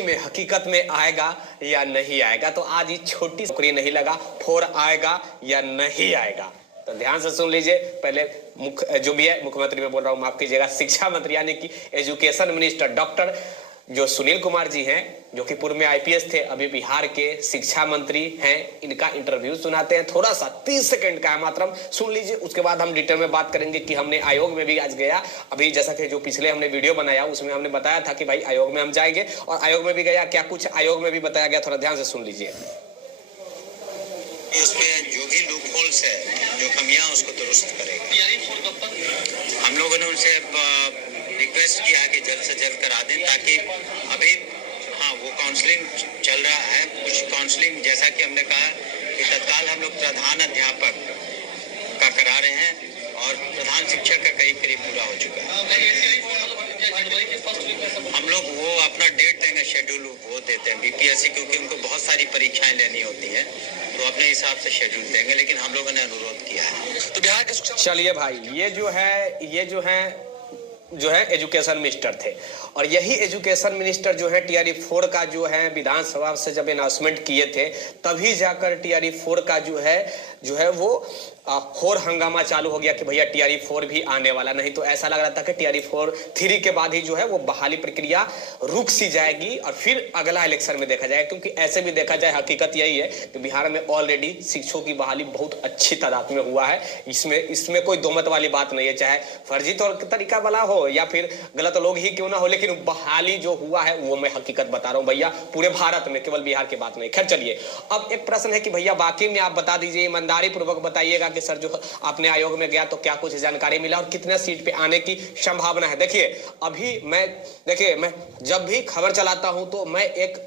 वाकई में हकीकत में आएगा या नहीं आएगा। तो आज ये छोटी नौकरी नहीं लगा 4 आएगा या नहीं आएगा, तो ध्यान से सुन लीजिए। पहले जो भी है मुख्यमंत्री में बोल रहा हूँ, माफ कीजिएगा, शिक्षा मंत्री यानी कि एजुकेशन मिनिस्टर डॉक्टर जो सुनील कुमार जी हैं, जो कि पूर्व में आईपीएस थे, अभी बिहार के शिक्षा मंत्री हैं। इनका इंटरव्यू सुनाते हैं, थोड़ा सा 30 सेकंड का है मात्र, सुन लीजिए। उसके बाद हम डिटेल में बात करेंगे कि हमने आयोग में भी आज गया। अभी जैसा कि जो पिछले हमने वीडियो बनाया उसमें हमने बताया था कि भाई आयोग में हम जाएंगे, और आयोग में भी गया, क्या कुछ आयोग में भी बताया गया, थोड़ा ध्यान से सुन लीजिए। उसमें जो भी लूप होल्स है, जो कमियां, उसको दुरुस्त करेगा। हम लोगों ने उनसे रिक्वेस्ट किया कि जल्द से जल्द करा दें, ताकि अभी हाँ वो काउंसलिंग चल रहा है। कुछ काउंसलिंग जैसा कि हमने कहा कि तत्काल हम लोग प्रधान अध्यापक का करा रहे हैं, और प्रधान शिक्षक का करीब पूरा हो चुका है। हम लोग वो अपना डेट देंगे, शेड्यूल वो देते हैं बीपीएससी, क्योंकि उनको बहुत सारी परीक्षाएं लेनी होती हैं, तो अपने हिसाब से शेड्यूल देंगे, लेकिन हम लोगों ने अनुरोध किया है। तो बिहार के चलिए भाई, ये जो है एजुकेशन मिनिस्टर थे, और यही एजुकेशन मिनिस्टर जो है टीआरई 4 का जो है विधानसभा से जब अनाउंसमेंट किए थे, तभी जाकर टीआरई 4 का जो है वो घोर हंगामा चालू हो गया कि भैया टीआरई 4 भी आने वाला। नहीं तो ऐसा लग रहा था कि टीआरई 3 के बाद ही जो है वो बहाली प्रक्रिया रुक सी जाएगी और फिर अगला इलेक्शन में देखा जाएगा। क्योंकि ऐसे भी देखा जाए, हकीकत यही है कि बिहार में ऑलरेडी शिक्षकों की बहाली बहुत अच्छी तादाद में हुआ है। इसमें कोई दो मत वाली बात नहीं है, चाहे फर्जी तरीका वाला हो या फिर गलत लोग ही क्यों ना हो, लेकिन बहाली जो हुआ है वो मैं हकीकत बता रहा हूँ भैया, पूरे भारत में, केवल बिहार की बात नहीं। खैर चलिए, अब एक प्रश्न है कि भैया बाकी में आप बता दीजिए, ईमानदारी पूर्वक बताइएगा कि सर जो आपने आयोग में गया तो क्या कुछ जानकारी मिला और कितने सीट पे आने की संभावना है। देखिए मैं जब भी खबर चलाता हूं तो मैं एक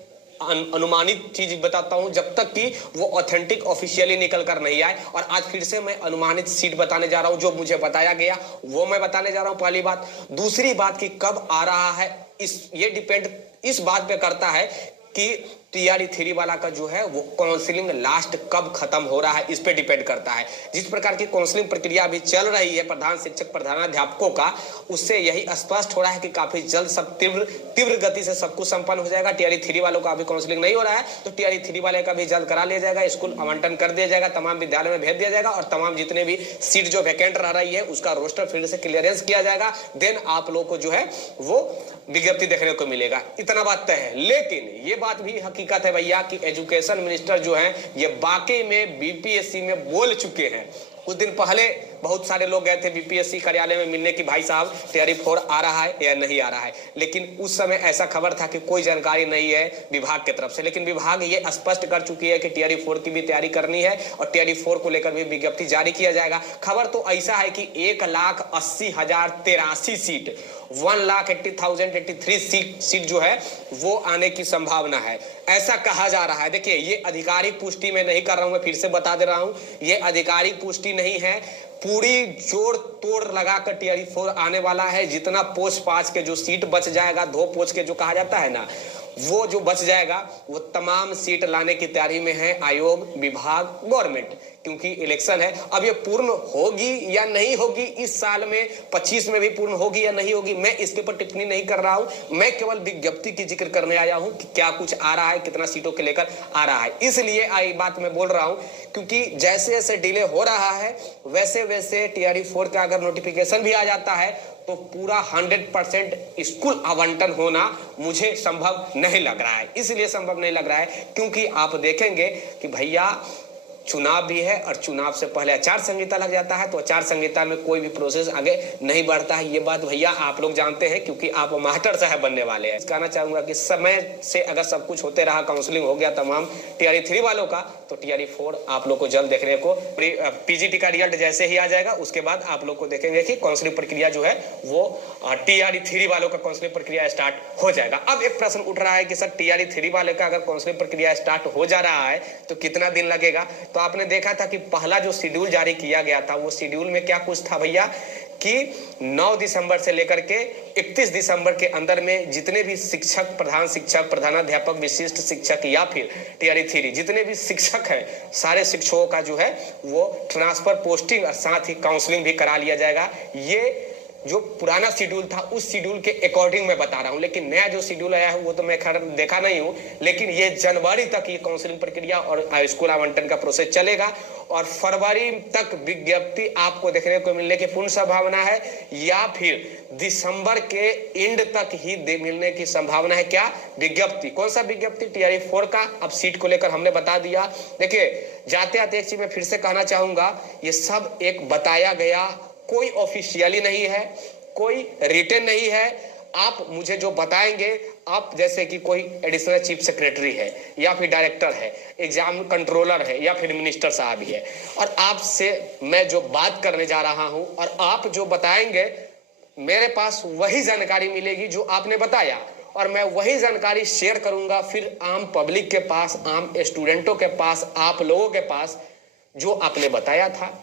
अनुमानित चीज बताता हूं, जब तक कि वो ऑथेंटिक ऑफिशियली निकल कर नहीं आए। और आज फिर से मैं अनुमानित सीट बताने जा रहा हूं, जो मुझे बताया गया वो मैं बताने जा रहा हूं, पहली बात। दूसरी बात कि कब आ रहा है, ये डिपेंड इस बात पे करता है कि टीआरई 3 वाला का जो है वो काउंसलिंग लास्ट कब खत्म हो रहा है, इस पे डिपेंड करता है। जिस प्रकार की काउंसलिंग प्रक्रिया अभी चल रही है प्रधान शिक्षक प्रधानाध्यापकों का, उससे यही स्पष्ट हो रहा है कि काफी जल्द सब तीव्र गति से सब कुछ संपन्न हो जाएगा। टीआरई 3 वालों का अभी काउंसलिंग नहीं हो रहा है, तो टीआरई 3 वाले का भी जल्द करा लिया जाएगा, स्कूल आवंटन कर दिया जाएगा, तमाम विद्यालय में भेज दिया जाएगा, और तमाम जितने भी सीट जो वैकेंट रह रही है उसका रोस्टर फिर से क्लियरेंस किया जाएगा। देन आप लोग को जो है वो विज्ञप्ति देखने को मिलेगा। इतना बात तय है। लेकिन ये बात भी हकीकत है भैया कि एजुकेशन मिनिस्टर जो हैं ये वाकई में बीपीएससी में बोल चुके हैं। कुछ दिन पहले बहुत सारे लोग गए थे बीपीएससी कार्यालय में मिलने की, भाई साहब टीआरई 4 आ रहा है या नहीं आ रहा है, लेकिन उस समय ऐसा खबर था कि कोई जानकारी नहीं है विभाग की तरफ से। लेकिन विभाग ये स्पष्ट कर चुकी है कि टीआरई 4 की भी तैयारी करनी है और टीआरई 4 को लेकर भी विज्ञप्ति जारी किया जाएगा। खबर तो ऐसा है कि 1,80,083 सीट, 1,80,083 सीट जो है वो आने की संभावना है, ऐसा कहा जा रहा है। देखिए, ये आधिकारिक पुष्टि मैं नहीं कर रहा हूं, मैं फिर से बता दे रहा हूं, ये आधिकारिक पुष्टि नहीं है। पूरी जोड़ तोड़ लगाकर टीआरई 4 आने वाला है। जितना पोस्ट 5 के जो सीट बच जाएगा, 2 पोस्ट के जो कहा जाता है ना, वो जो बच जाएगा वो तमाम सीट लाने की तैयारी में है आयोग, विभाग, गवर्नमेंट। क्योंकि इलेक्शन है, अब ये पूर्ण होगी या नहीं होगी इस साल में, 25 में भी पूर्ण होगी या नहीं होगी, मैं इसके ऊपर टिप्पणी नहीं कर रहा हूं। मैं केवल विज्ञप्ति की जिक्र करने आया हूं कि क्या कुछ आ रहा है, कितना सीटों के लेकर आ रहा है। इसलिए आई बात मैं बोल रहा हूं क्योंकि जैसे जैसे डिले हो रहा है वैसे वैसे टीआरई 4 का अगर नोटिफिकेशन भी आ जाता है तो पूरा 100% स्कूल आवंटन होना मुझे संभव नहीं लग रहा है। इसलिए संभव नहीं लग रहा है क्योंकि आप देखेंगे कि भैया चुनाव भी है और चुनाव से पहले आचार संहिता लग जाता है, तो आचार संहिता में कोई भी प्रोसेस आगे नहीं बढ़ता है। ये बात भैया आप लोग जानते हैं क्योंकि आप मास्टर साहब बनने वाले हैं। कहना चाहूंगा कि समय से अगर सब कुछ होते रहा, काउंसलिंग हो गया तमाम टीआरई 3 वालों का, तो टीआरई 4 आप लोग को जल्द देखने को, पीजीटी का रिजल्ट जैसे ही आ जाएगा उसके बाद आप लोग को देखेंगे कि काउंसलिंग प्रक्रिया जो है वो टीआरई 3 वालों का काउंसलिंग प्रक्रिया स्टार्ट हो जाएगा। अब एक प्रश्न उठ रहा है कि सर टीआरई 3 वाले का अगर काउंसलिंग प्रक्रिया स्टार्ट हो जा रहा है तो कितना दिन लगेगा। तो आपने देखा था कि पहला जो शेड्यूल जारी किया गया था, वो शेड्यूल में क्या कुछ था भैया कि 9 दिसंबर से लेकर के 31 दिसंबर के अंदर में जितने भी शिक्षक, प्रधान शिक्षक, प्रधानाध्यापक, विशिष्ट शिक्षक या फिर टीआरई 3 जितने भी शिक्षक हैं, सारे शिक्षकों का जो है वो ट्रांसफर, पोस्टिंग और साथ ही काउंसलिंग भी करा लिया जाएगा। ये जो पुराना शेड्यूल था उस शेड्यूल के अकॉर्डिंग मैं बता रहा हूं, लेकिन नया जो शेड्यूल आया है वो तो मैं खैर देखा नहीं हूं, लेकिन ये जनवरी तक ये काउंसलिंग प्रक्रिया और स्कूल आवंटन का प्रोसेस चलेगा और फरवरी तक विज्ञप्ति आपको देखने को मिलने की पूर्ण संभावना है, या फिर दिसंबर के एंड तक ही मिलने की संभावना है। क्या विज्ञप्ति? कौन सा विज्ञप्ति? टीआरई 4 का। अब सीट को लेकर हमने बता दिया। देखिए जाते आते एक चीज मैं फिर से कहना चाहूंगा, ये सब एक बताया गया, कोई ऑफिशियली नहीं है, कोई रिटन नहीं है। आप मुझे जो बताएंगे, आप जैसे कि कोई एडिशनल चीफ सेक्रेटरी है या फिर डायरेक्टर है, एग्जाम कंट्रोलर है या फिर मिनिस्टर साहब ही है, और आपसे मैं जो बात करने जा रहा हूं और आप जो बताएंगे मेरे पास वही जानकारी मिलेगी जो आपने बताया, और मैं वही जानकारी शेयर करूंगा फिर आम पब्लिक के पास, आम स्टूडेंटों के पास, आप लोगों के पास, जो आपने बताया था।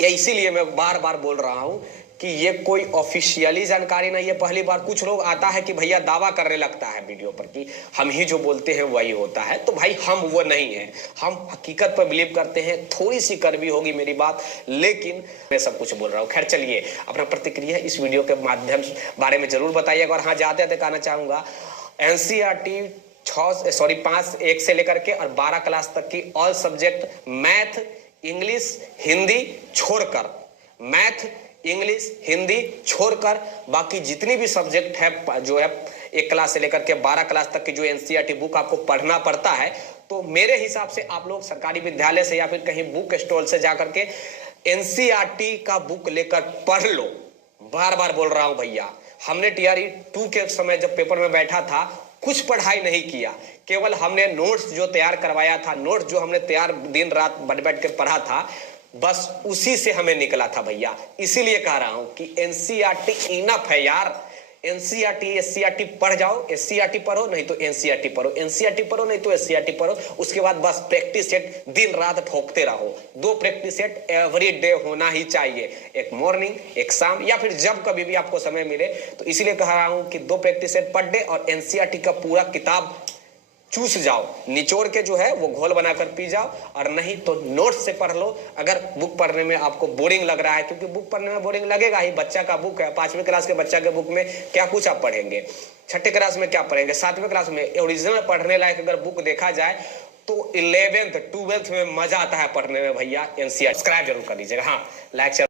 या इसीलिए मैं बार बार बोल रहा हूं कि ये कोई ऑफिशियली जानकारी नहीं है। पहली बार कुछ लोग आता है कि भैया दावा करने लगता है वीडियो पर कि हम ही जो बोलते हैं वही होता है, तो भाई हम वो नहीं है, हम हकीकत पर बिलीव करते हैं। थोड़ी सी कड़वी होगी मेरी बात, लेकिन मैं सब कुछ बोल रहा हूँ। खैर चलिए, अपना प्रतिक्रिया इस वीडियो के माध्यम बारे में जरूर बताइएगा। और हाँ, जाते जाते कहना चाहूंगा, एनसीईआरटी 5 1 से लेकर के और 12 क्लास तक की all subject math, English, Hindi छोड़कर, मैथ, इंग्लिश, हिंदी छोड़कर बाकी जितनी भी सब्जेक्ट है, जो है 1 क्लास से लेकर के 12 क्लास तक की जो एनसीईआरटी बुक आपको पढ़ना पड़ता है, तो मेरे हिसाब से आप लोग सरकारी विद्यालय से या फिर कहीं बुक स्टॉल से जाकर के एनसीईआरटी का बुक लेकर पढ़ लो। बार बार बोल रहा हूं भैया, हमने टीआरई 2 के समय जब पेपर में बैठा था, कुछ पढ़ाई नहीं किया, केवल हमने नोट्स जो तैयार करवाया था, नोट्स जो हमने तैयार दिन रात बैठ कर पढ़ा था, बस उसी से हमें निकला था भैया। इसीलिए कह रहा हूं कि एनसीईआरटी इनफ है यार। एनसीईआरटी एससीईआरटी पढ़ जाओ, एससीईआरटी पढ़ो नहीं तो एनसीईआरटी पढ़ो, एनसीईआरटी पढ़ो नहीं तो एससीईआरटी पढ़ो। उसके बाद बस प्रैक्टिस सेट दिन रात ठोकते रहो। 2 प्रैक्टिस सेट एवरी डे होना ही चाहिए, एक मॉर्निंग एक शाम, या फिर जब कभी भी आपको समय मिले। तो इसीलिए कह रहा हूं कि 2 प्रैक्टिस सेट पर डे और एनसीईआरटी का पूरा किताब चूस जाओ, निचोड़ के जो है वो घोल बनाकर पी जाओ, और नहीं तो नोट्स से पढ़ लो। अगर बुक पढ़ने में आपको बोरिंग लग रहा है, क्योंकि बुक पढ़ने में बोरिंग लगेगा ही, बच्चा का बुक है, 5वीं क्लास के बच्चा के बुक में क्या कुछ आप पढ़ेंगे, 6ठी क्लास में क्या पढ़ेंगे, 7वीं क्लास में ओरिजिनल पढ़ने लायक अगर बुक देखा जाए तो 11th 12th में मजा आता है पढ़ने में भैया। एनसीईआरटी सब्सक्राइब जरूर कर लीजिएगा। हाँ, लाइक